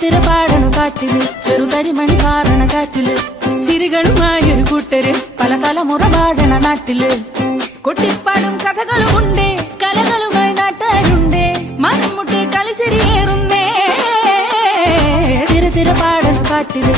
തിര പാടണ കാട്ടില് ചെറുതരിമണി കാരണ കാറ്റില് ചിരികളുമായൊരു കൂട്ടര് പല തലമുറ പാടണ നാട്ടില് കൊട്ടിപ്പാടും കഥകളുമുണ്ടേ കലകളുമായി നാട്ടാരുണ്ടേ മനം മുട്ടെ കളിച്ചെരിയേറുന്നേ തിര പാടണ കാട്ടില്